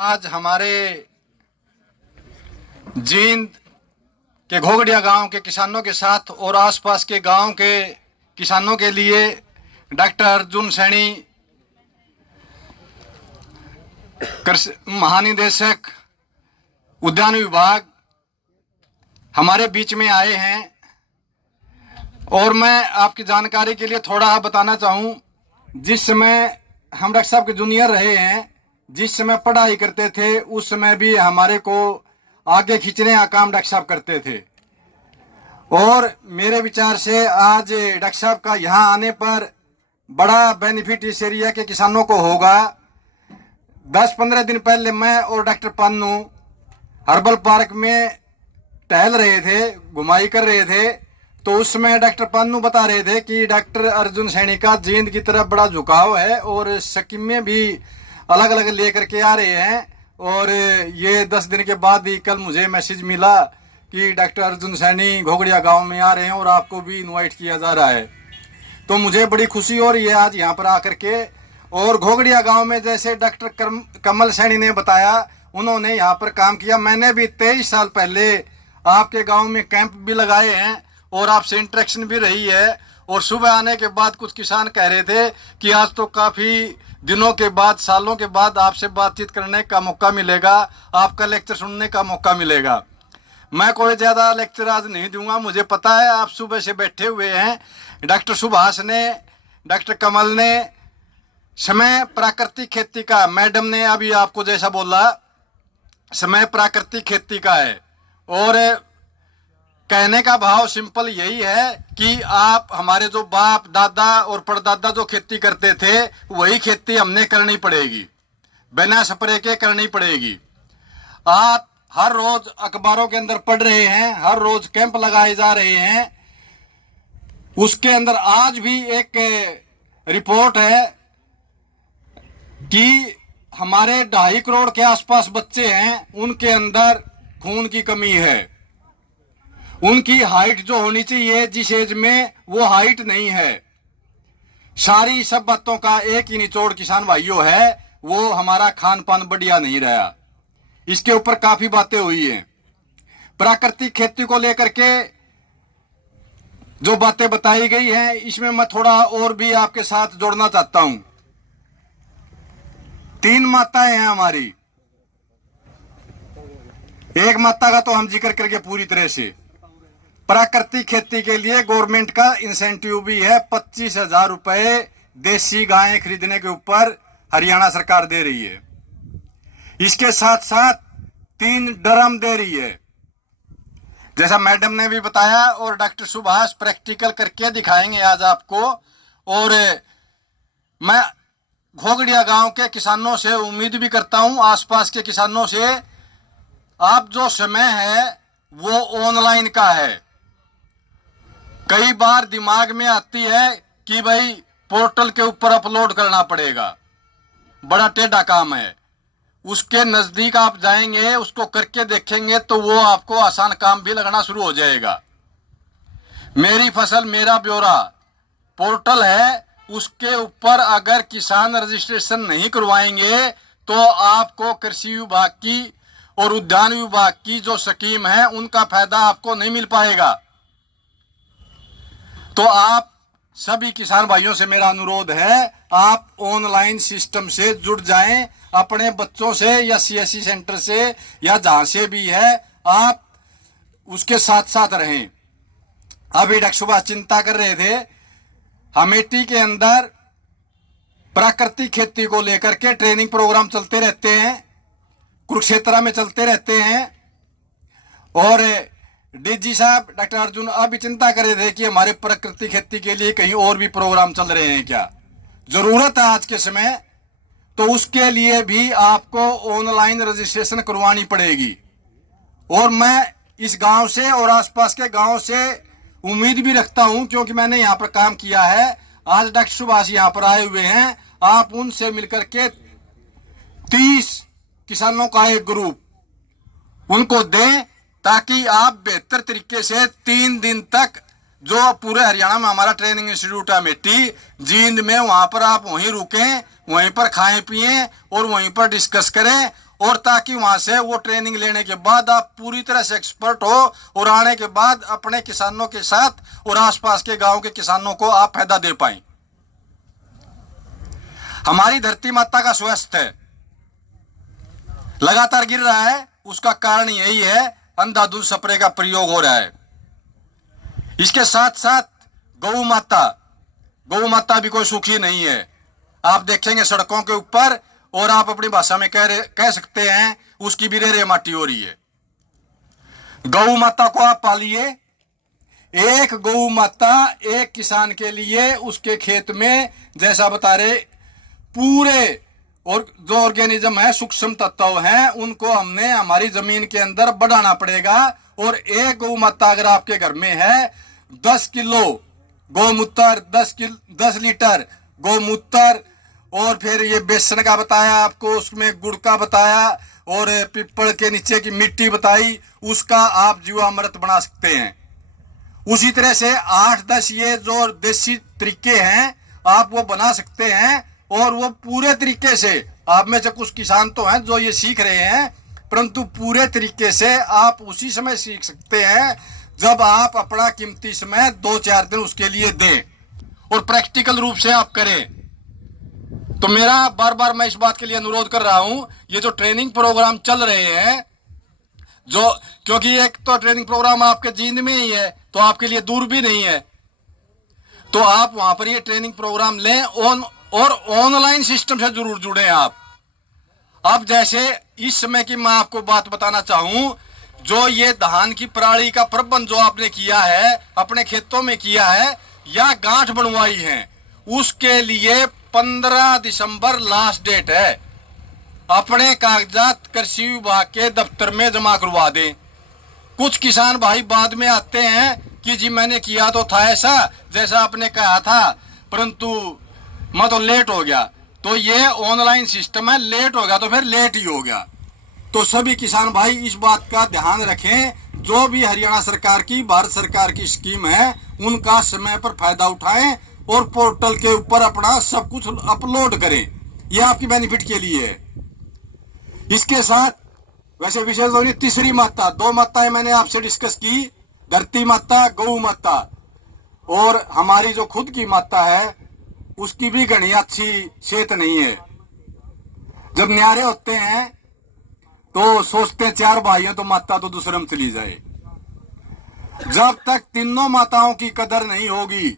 आज हमारे जींद के घोगड़िया गांव के किसानों के साथ और आसपास के गांव के किसानों के लिए डॉक्टर अर्जुन सैनी कृषि महानिदेशक उद्यान विभाग हमारे बीच में आए हैं और मैं आपकी जानकारी के लिए थोड़ा बताना चाहूँ। जिस समय हम डॉक्टर साहब के जूनियर रहे हैं, जिस समय पढ़ाई करते थे, उस समय भी हमारे को आगे खींचने का काम डॉक्टर साहब करते थे। और मेरे विचार से आज डॉक्टर साहब का यहाँ आने पर बड़ा बेनिफिट इस एरिया के किसानों को होगा। 10-15 दिन पहले मैं और डॉक्टर पन्नू हर्बल पार्क में टहल रहे थे, घुमाई कर रहे थे, तो उसमें डॉक्टर पन्नू बता रहे थे कि डॉक्टर अर्जुन सैनी का जींद की तरफ बड़ा झुकाव है और स्कीम में भी अलग अलग लेकर के आ रहे हैं। और ये 10 दिन के बाद ही कल मुझे मैसेज मिला कि डॉक्टर अर्जुन सैनी घोगड़िया गांव में आ रहे हैं और आपको भी इनवाइट किया जा रहा है। तो मुझे बड़ी खुशी हो रही है आज यहाँ पर आकर के। और घोगड़िया गांव में जैसे डॉक्टर कमल सैनी ने बताया, उन्होंने यहाँ पर काम किया। मैंने भी 23 साल पहले आपके गांव में कैंप भी लगाए हैं और आपसे इंटरेक्शन भी रही है। और सुबह आने के बाद कुछ किसान कह रहे थे कि आज तो काफ़ी दिनों के बाद, सालों के बाद आपसे बातचीत करने का मौका मिलेगा, आपका लेक्चर सुनने का मौका मिलेगा। मैं कोई ज़्यादा लेक्चर आज नहीं दूंगा, मुझे पता है आप सुबह से बैठे हुए हैं। डॉक्टर सुभाष ने, डॉक्टर कमल ने समय प्राकृतिक खेती का, मैडम ने अभी आपको जैसा बोला, समय प्राकृतिक खेती का है। और कहने का भाव सिंपल यही है कि आप, हमारे जो बाप दादा और परदादा जो खेती करते थे, वही खेती हमने करनी पड़ेगी, बिना स्प्रे के करनी पड़ेगी। आप हर रोज अखबारों के अंदर पढ़ रहे हैं, हर रोज कैंप लगाए जा रहे हैं। उसके अंदर आज भी एक रिपोर्ट है कि हमारे 2.5 करोड़ के आसपास बच्चे हैं, उनके अंदर खून की कमी है। उनकी हाइट जो होनी चाहिए जिस एज में, वो हाइट नहीं है। सारी सब बातों का एक ही निचोड़ किसान भाइयों है, वो हमारा खान पान बढ़िया नहीं रहा। इसके ऊपर काफी बातें हुई हैं। प्राकृतिक खेती को लेकर के जो बातें बताई गई हैं, इसमें मैं थोड़ा और भी आपके साथ जोड़ना चाहता हूं। 3 माताएं हैं हमारी। एक माता का तो हम जिक्र करके पूरी तरह से, प्राकृतिक खेती के लिए गवर्नमेंट का इंसेंटिव भी है। 25,000 रुपए देसी गायें खरीदने के ऊपर हरियाणा सरकार दे रही है। इसके साथ साथ 3 ड्रम दे रही है, जैसा मैडम ने भी बताया। और डॉक्टर सुभाष प्रैक्टिकल करके दिखाएंगे आज आपको। और मैं घोगड़िया गांव के किसानों से उम्मीद भी करता हूं, आसपास के किसानों से, आप जो समय है वो ऑनलाइन का है। कई बार दिमाग में आती है कि भाई पोर्टल के ऊपर अपलोड करना पड़ेगा, बड़ा टेढ़ा काम है। उसके नजदीक आप जाएंगे, उसको करके देखेंगे तो वो आपको आसान काम भी लगना शुरू हो जाएगा। मेरी फसल मेरा ब्यौरा पोर्टल है, उसके ऊपर अगर किसान रजिस्ट्रेशन नहीं करवाएंगे तो आपको कृषि विभाग की और उद्यान विभाग की जो स्कीम है उनका फायदा आपको नहीं मिल पाएगा। तो आप सभी किसान भाइयों से मेरा अनुरोध है, आप ऑनलाइन सिस्टम से जुड़ जाएं, अपने बच्चों से या सीएससी सेंटर से या जहां से भी है, आप उसके साथ साथ रहें। अभी डॉक्टर सुभाष चिंता कर रहे थे, अमेठी के अंदर प्राकृतिक खेती को लेकर के ट्रेनिंग प्रोग्राम चलते रहते हैं, कुरुक्षेत्र में चलते रहते हैं। और डीजी साहब डॉक्टर अर्जुन अभी चिंता कर रहे थे कि हमारे प्राकृतिक खेती के लिए कहीं और भी प्रोग्राम चल रहे हैं क्या, जरूरत है आज के समय। तो उसके लिए भी आपको ऑनलाइन रजिस्ट्रेशन करवानी पड़ेगी। और मैं इस गांव से और आसपास के गांव से उम्मीद भी रखता हूं, क्योंकि मैंने यहां पर काम किया है। आज डॉक्टर सुभाष यहां पर आए हुए हैं, आप उनसे मिलकर के 30 किसानों का एक ग्रुप उनको दें, ताकि आप बेहतर तरीके से 3 दिन तक, जो पूरे हरियाणा में हमारा ट्रेनिंग इंस्टीट्यूट है अमेठी, जींद में, वहां पर आप वहीं रुकें, वहीं पर खाएं पिएं और वहीं पर डिस्कस करें और ताकि वहां से वो ट्रेनिंग लेने के बाद आप पूरी तरह से एक्सपर्ट हो और आने के बाद अपने किसानों के साथ और आसपास के गांव के किसानों को आप फायदा दे पाए। हमारी धरती माता का स्वास्थ्य लगातार गिर रहा है, उसका कारण यही है अंधाधुंध स्प्रे का प्रयोग हो रहा है। इसके साथ साथ गौ माता भी कोई सुखी नहीं है। आप देखेंगे सड़कों के ऊपर, और आप अपनी भाषा में कह सकते हैं उसकी भी रेरे माटी हो रही है। गौ माता को आप पालिए। एक गौ माता एक किसान के लिए उसके खेत में, जैसा बता रहे, पूरे और जो ऑर्गेनिज्म है, सूक्ष्म तत्व हैं, उनको हमने हमारी जमीन के अंदर बढ़ाना पड़ेगा। और एक गौ माता अगर आपके घर में है, 10 किलो गौमूत्र, 10 लीटर गौमूत्र, और फिर ये बेसन का बताया आपको, उसमें गुड़ का बताया, और पीपल के नीचे की मिट्टी बताई, उसका आप जीवामृत बना सकते हैं। उसी तरह से 8-10 ये जो देसी तरीके हैं आप वो बना सकते हैं। और वो पूरे तरीके से, आप में से कुछ किसान तो हैं जो ये सीख रहे हैं, परंतु पूरे तरीके से आप उसी समय सीख सकते हैं जब आप अपना कीमती समय 2-4 दिन उसके लिए दें और प्रैक्टिकल रूप से आप करें। तो मेरा बार बार मैं इस बात के लिए अनुरोध कर रहा हूं, ये जो ट्रेनिंग प्रोग्राम चल रहे हैं, जो क्योंकि एक तो ट्रेनिंग प्रोग्राम आपके जींद में ही है, तो आपके लिए दूर भी नहीं है, तो आप वहां पर ये ट्रेनिंग प्रोग्राम लें और ऑनलाइन सिस्टम से जरूर जुड़े आप। अब जैसे इस समय की मैं आपको बात बताना चाहूं, जो ये धान की पराली का प्रबंध जो आपने किया है, अपने खेतों में किया है या गांठ बनवाई है, उसके लिए 15 दिसंबर लास्ट डेट है। अपने कागजात कृषि विभाग के दफ्तर में जमा करवा दें। कुछ किसान भाई बाद में आते हैं कि जी मैंने किया तो था ऐसा जैसा आपने कहा था, परंतु मैं तो लेट हो गया। तो ये ऑनलाइन सिस्टम है, लेट हो गया तो फिर लेट ही हो गया। तो सभी किसान भाई इस बात का ध्यान रखें, जो भी हरियाणा सरकार की, भारत सरकार की स्कीम है, उनका समय पर फायदा उठाएं और पोर्टल के ऊपर अपना सब कुछ अपलोड करें। यह आपकी बेनिफिट के लिए है। इसके साथ वैसे विशेष होनी तीसरी माता, 2 माताएं मैंने आपसे डिस्कस की, धरती माता, गौ माता, और हमारी जो खुद की माता है उसकी भी घनी अच्छी सेहत नहीं है। जब न्यारे होते हैं तो सोचते हैं 4 भाई हैं तो माता तो दूसरे में चली जाए। जब तक तीनों माताओं की कदर नहीं होगी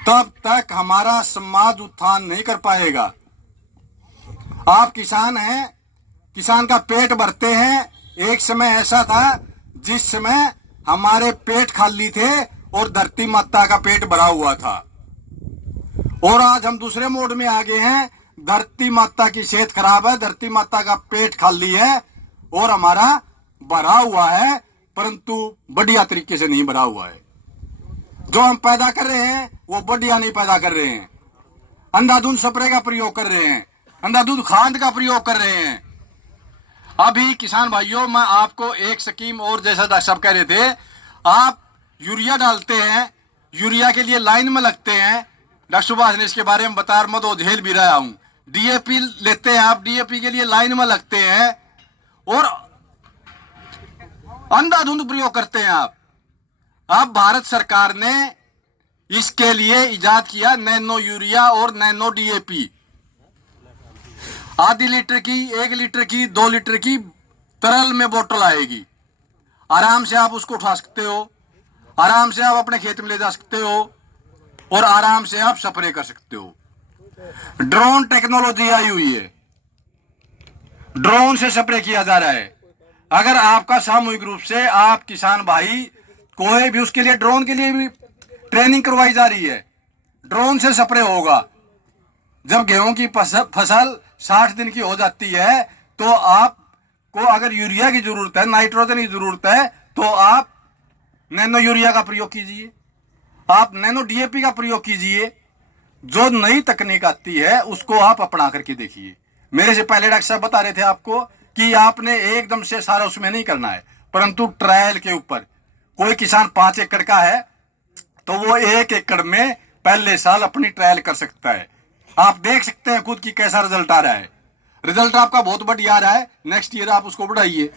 तब तक हमारा समाज उत्थान नहीं कर पाएगा। आप किसान हैं, किसान का पेट भरते हैं। एक समय ऐसा था जिस समय हमारे पेट खाली थे और धरती माता का पेट भरा हुआ था, और आज हम दूसरे मोड में आ गए हैं। धरती माता की सेहत खराब है, धरती माता का पेट खाली है और हमारा भरा हुआ है, परंतु बढ़िया तरीके से नहीं भरा हुआ है। जो हम पैदा कर रहे हैं वो बढ़िया नहीं पैदा कर रहे हैं। अंधाधुंध स्प्रे का प्रयोग कर रहे हैं, अंधाधुंध खाद का प्रयोग कर रहे हैं। अभी किसान भाइयों, मैं आपको एक स्कीम और, जैसा डॉक्टर साहब कह रहे थे, आप यूरिया डालते हैं, यूरिया के लिए लाइन में लगते हैं। डॉक्टर सुभाष ने इसके बारे में बताया, मैं तो झेल भी रहा हूं। डीएपी लेते हैं आप, डीएपी के लिए लाइन में लगते हैं और अंधाधुंध प्रयोग करते हैं आप। अब भारत सरकार ने इसके लिए इजाद किया नैनो यूरिया और नैनो डीएपी। आधी लीटर की, 1 लीटर की, 2 लीटर की तरल में बोतल आएगी। आराम से आप उसको उठा सकते हो, आराम से आप अपने खेत में ले जा सकते हो और आराम से आप स्प्रे कर सकते हो। ड्रोन टेक्नोलॉजी आई हुई है, ड्रोन से स्प्रे किया जा रहा है। अगर आपका सामूहिक रूप से आप किसान भाई कोई भी, उसके लिए ड्रोन के लिए भी ट्रेनिंग करवाई जा रही है। ड्रोन से स्प्रे होगा। जब गेहूं की फसल 60 दिन की हो जाती है तो आपको अगर यूरिया की जरूरत है, नाइट्रोजन की जरूरत है, तो आप नैनो यूरिया का प्रयोग कीजिए, आप नैनो डीएपी का प्रयोग कीजिए। जो नई तकनीक आती है उसको आप अपना करके देखिए। मेरे से पहले डॉक्टर साहब बता रहे थे आपको कि आपने एकदम से सारा उसमें नहीं करना है, परंतु ट्रायल के ऊपर। कोई किसान 5 एकड़ का है तो वो 1 एकड़ में पहले साल अपनी ट्रायल कर सकता है। आप देख सकते हैं खुद की कैसा रिजल्ट आ रहा है। रिजल्ट आपका बहुत बढ़िया रहा है, नेक्स्ट ईयर आप उसको बढ़ाइए।